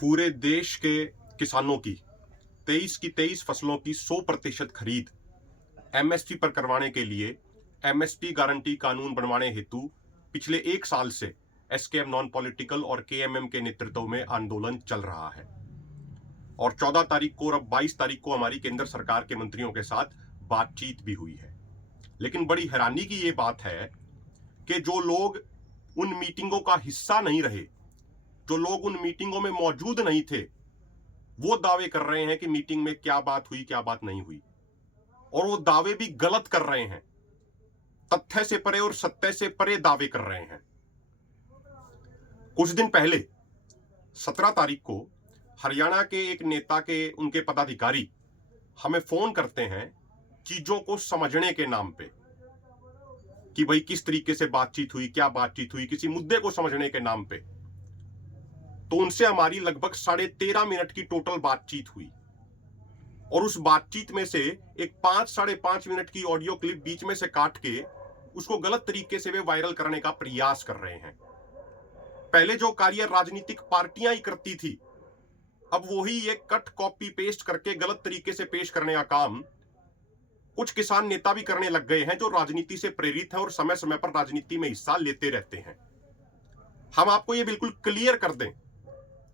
पूरे देश के किसानों की 23 की 23 फसलों की 100% खरीद एमएसपी पर करवाने के लिए एमएसपी गारंटी कानून बनवाने हेतु पिछले 1 साल से एसकेएम नॉन पॉलिटिकल और केएमएम के नेतृत्व में आंदोलन चल रहा है और 14 तारीख को और अब 22 तारीख को हमारी केंद्र सरकार के मंत्रियों के साथ बातचीत भी हुई है। लेकिन बड़ी हैरानी की यह बात है कि जो लोग उन मीटिंगों का हिस्सा नहीं रहे, जो लोग उन मीटिंगों में मौजूद नहीं थे, वो दावे कर रहे हैं कि मीटिंग में क्या बात हुई क्या बात नहीं हुई, और वो दावे भी गलत कर रहे हैं, तथ्य से परे और सत्य से परे दावे कर रहे हैं। कुछ दिन पहले 17 तारीख को हरियाणा के एक नेता के उनके पदाधिकारी हमें फोन करते हैं चीजों को समझने के नाम पे कि भाई किस तरीके से बातचीत हुई, क्या बातचीत हुई, किसी मुद्दे को समझने के नाम पे। तो उनसे हमारी लगभग 13.5 मिनट की टोटल बातचीत हुई और उस बातचीत में से एक 5-5.5 मिनट की ऑडियो क्लिप बीच में से काट के उसको गलत तरीके से वे वायरल करने का प्रयास कर रहे हैं। पहले जो कार्य राजनीतिक पार्टियां ही करती थी, अब वही ये कट कॉपी पेस्ट करके गलत तरीके से पेश करने का काम कुछ किसान नेता भी करने लग गए हैं, जो राजनीति से प्रेरित हैं और समय समय पर राजनीति में हिस्सा लेते रहते हैं। हम आपको ये बिल्कुल क्लियर कर दें,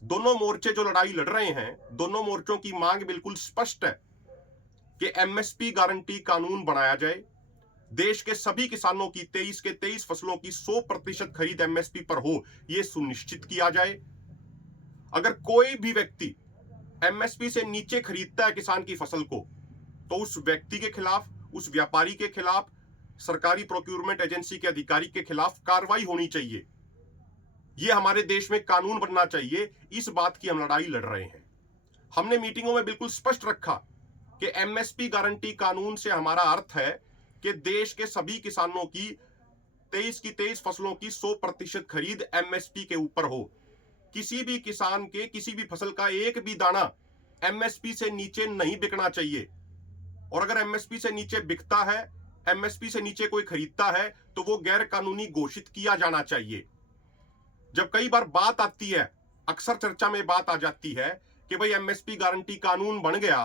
दोनों मोर्चे जो लड़ाई लड़ रहे हैं, दोनों मोर्चों की मांग बिल्कुल स्पष्ट है कि एमएसपी गारंटी कानून बनाया जाए, देश के सभी किसानों की 23 के 23 फसलों की 100% खरीद एमएसपी पर हो, यह सुनिश्चित किया जाए। अगर कोई भी व्यक्ति एमएसपी से नीचे खरीदता है किसान की फसल को, तो उस व्यक्ति के खिलाफ, उस व्यापारी के खिलाफ, सरकारी प्रोक्योरमेंट एजेंसी के अधिकारी के खिलाफ कार्रवाई होनी चाहिए। यह हमारे देश में कानून बनना चाहिए। इस बात की हम लड़ाई लड़ रहे हैं। हमने मीटिंगों में बिल्कुल स्पष्ट रखा कि एमएसपी गारंटी कानून से हमारा अर्थ है कि देश के सभी किसानों की 23 की 23 फसलों की 100% खरीद एमएसपी के ऊपर हो। किसी भी किसान के किसी भी फसल का एक भी दाना एमएसपी से नीचे नहीं बिकना चाहिए, और अगर एमएसपी से नीचे बिकता है, एमएसपी से नीचे कोई खरीदता है, तो वो गैर कानूनी घोषित किया जाना चाहिए। जब कई बार बात आती है, अक्सर चर्चा में बात आ जाती है कि भाई एमएसपी गारंटी कानून बन गया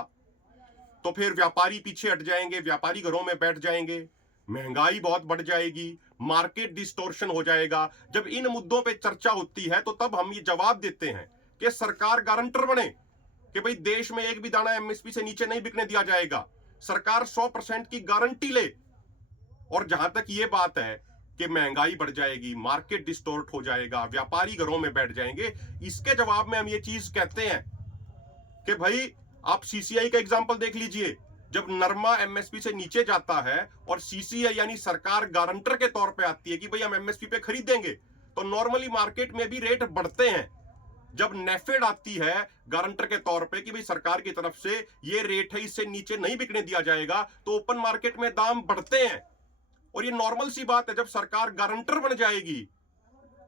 तो फिर व्यापारी पीछे हट जाएंगे, व्यापारी घरों में बैठ जाएंगे, महंगाई बहुत बढ़ जाएगी, मार्केट डिस्टोर्शन हो जाएगा। जब इन मुद्दों पे चर्चा होती है तो तब हम ये जवाब देते हैं कि सरकार गारंटर बने कि भाई देश में एक भी दाना एमएसपी से नीचे नहीं बिकने दिया जाएगा। सरकार 100% की गारंटी ले। और जहां तक ये बात है कि महंगाई बढ़ जाएगी, मार्केट डिस्टोर्ट हो जाएगा, व्यापारी घरों में बैठ जाएंगे, इसके जवाब में हम ये चीज कहते हैं कि भाई आप सीसीआई का एग्जांपल देख लीजिए। जब नरमा एमएसपी से नीचे जाता है और सीसीआई यानी सरकार गारंटर के तौर पे आती है कि भाई हम एमएसपी पे खरीदेंगे, तो नॉर्मली मार्केट में भी रेट बढ़ते हैं। जब नेफेड आती है गारंटर के तौर पे कि भाई सरकार की तरफ से ये रेट है, इससे नीचे नहीं बिकने दिया जाएगा, तो ओपन मार्केट में दाम बढ़ते हैं। और ये नॉर्मल सी बात है। जब सरकार गारंटर बन जाएगी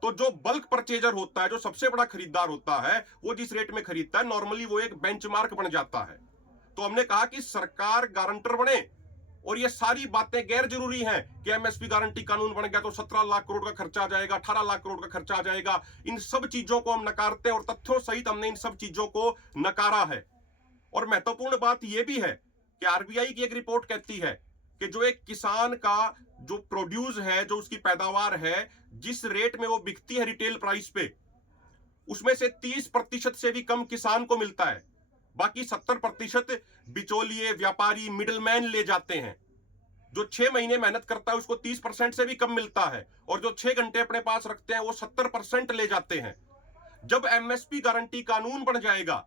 तो जो बल्क परचेजर होता है, जो सबसे बड़ा खरीदार होता है, वो जिस रेट में खरीदता है, नॉर्मली वो एक बेंचमार्क बन जाता है। तो हमने कहा कि सरकार गारंटर बने, और ये सारी बातें गैर जरूरी हैं कि एमएसपी गारंटी कानून बन गया तो 17 लाख करोड़ का खर्चा आ जाएगा, 18 लाख करोड़ का खर्चा आ जाएगा। इन सब चीजों को हम नकारते हैं और तथ्यों सहित हमने इन सब चीजों को नकारा है। और महत्वपूर्ण बात यह भी है कि आरबीआई की एक रिपोर्ट कहती है कि जो एक किसान का जो प्रोड्यूस है, जो उसकी पैदावार है, जिस रेट में वो बिकती है रिटेल प्राइस पे, उसमें से 30% से भी कम किसान को मिलता है। बाकी 70% बिचौलिए, व्यापारी, मिडलमैन ले जाते हैं। जो 6 महीने मेहनत करता है उसको 30% से भी कम मिलता है, और जो 6 घंटे अपने पास रखते हैं वो 70% ले जाते हैं। जब एमएसपी गारंटी कानून बन जाएगा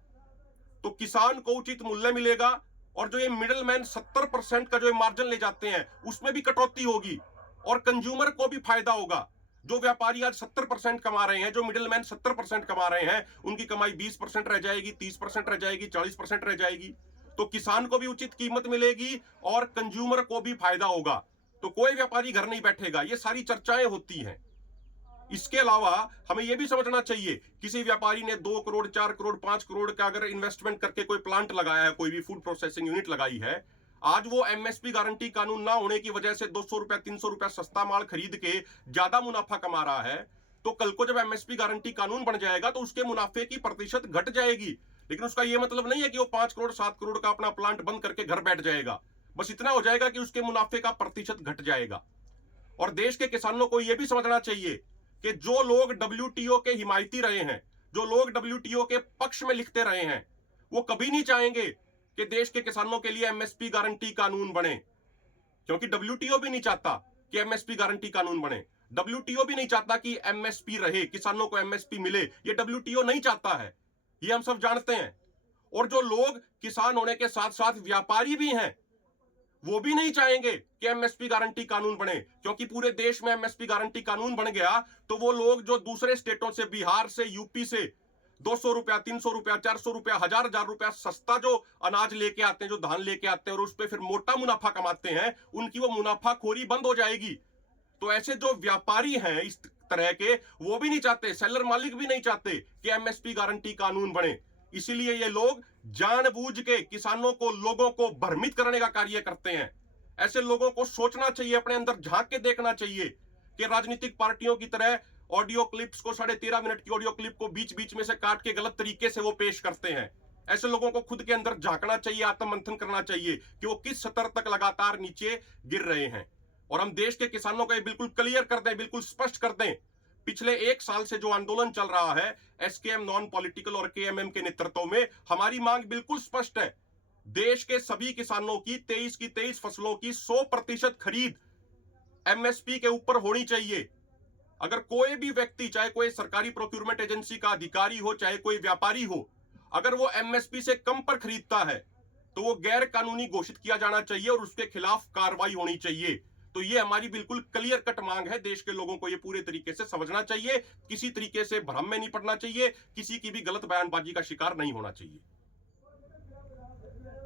तो किसान को उचित मूल्य मिलेगा, और जो ये मिडलमैन 70% का जो मार्जिन ले जाते हैं उसमें भी कटौती होगी, और कंज्यूमर को भी फायदा होगा। जो व्यापारी आज 70% कमा रहे हैं, जो मिडिलमैन 70% कमा रहे हैं, उनकी कमाई 20% रह जाएगी, 30% रह जाएगी, 40% रह जाएगी। तो किसान को भी उचित कीमत मिलेगी और कंज्यूमर को भी फायदा होगा। तो कोई व्यापारी घर नहीं बैठेगा। ये सारी चर्चाएं होती हैं। इसके अलावा हमें यह भी समझना चाहिए, किसी व्यापारी ने 2 करोड़, 4 करोड़, 5 करोड़ का अगर इन्वेस्टमेंट करके कोई प्लांट लगाया है, कोई भी फूड प्रोसेसिंग यूनिट लगाई है, आज वो एमएसपी गारंटी कानून ना होने की वजह से 200 रुपया, 300 रुपया सस्ता माल खरीद के ज्यादा मुनाफा कमा रहा है, तो कल को जब एमएसपी गारंटी कानून बन जाएगा तो उसके मुनाफे की प्रतिशत घट जाएगी। लेकिन उसका यह मतलब नहीं है कि वो 5 करोड़ 7 करोड़ का अपना प्लांट बंद करके घर बैठ जाएगा। बस इतना हो जाएगा कि उसके मुनाफे का प्रतिशत घट जाएगा। और देश के किसानों को यह भी समझना चाहिए कि जो लोग डब्ल्यूटीओ के हिमायती रहे हैं, जो लोग डब्ल्यूटीओ के पक्ष में लिखते रहे हैं, वो कभी नहीं चाहेंगे कि देश के किसानों के लिए एमएसपी गारंटी कानून बने, क्योंकि डब्ल्यूटीओ भी नहीं चाहता कि एमएसपी गारंटी कानून बने। डब्ल्यूटीओ भी नहीं चाहता कि एमएसपी रहे, किसानों को एमएसपी मिले। ये डब्ल्यूटीओ नहीं चाहता है, ये हम सब जानते हैं। और जो लोग किसान होने के साथ साथ व्यापारी भी हैं, वो भी नहीं चाहेंगे कि एमएसपी गारंटी कानून बने, क्योंकि पूरे देश में एमएसपी गारंटी कानून बन गया तो वो लोग जो दूसरे स्टेटों से, बिहार से, यूपी से 200 रुपया, 300 रुपया, 400 रुपया, हजार हजार रुपया सस्ता जो अनाज लेके आते हैं, जो धान लेके आते हैं और उस पर फिर मोटा मुनाफा कमाते हैं, उनकी वो मुनाफाखोरी बंद हो जाएगी। तो ऐसे जो व्यापारी हैं इस तरह के, वो भी नहीं चाहते, सेलर मालिक भी नहीं चाहते कि एमएसपी गारंटी कानून बने। इसीलिए ये लोग जानबूझ के किसानों को, लोगों को भ्रमित करने का कार्य करते हैं। ऐसे लोगों को सोचना चाहिए, अपने अंदर झांक के देखना चाहिए कि राजनीतिक पार्टियों की तरह ऑडियो क्लिप्स को, 13.5 मिनट की ऑडियो क्लिप को बीच बीच में से काट के गलत तरीके से वो पेश करते हैं। ऐसे लोगों को खुद के अंदर झांकना चाहिए, आत्ममंथन करना चाहिए कि वो किस स्तर तक लगातार नीचे गिर रहे हैं। और हम देश के किसानों को ये बिल्कुल क्लियर कर दें, बिल्कुल स्पष्ट कर दें, पिछले 1 साल से जो आंदोलन चल रहा है एसकेएम नॉन पॉलिटिकल और केएमएम के नेतृत्व में, हमारी मांग बिल्कुल स्पष्ट है। देश के सभी किसानों की 23 की 23 फसलों की 100% खरीद एमएसपी के ऊपर होनी चाहिए। अगर कोई भी व्यक्ति, चाहे कोई सरकारी प्रोक्योरमेंट एजेंसी का अधिकारी हो, चाहे कोई व्यापारी हो, अगर वो एमएसपी से कम पर खरीदता है तो वो गैर कानूनी घोषित किया जाना चाहिए और उसके खिलाफ कार्रवाई होनी चाहिए। तो ये हमारी बिल्कुल क्लियर कट मांग है। देश के लोगों को ये पूरे तरीके से समझना चाहिए, किसी तरीके से भ्रम में नहीं पड़ना चाहिए, किसी की भी गलत बयानबाजी का शिकार नहीं होना चाहिए।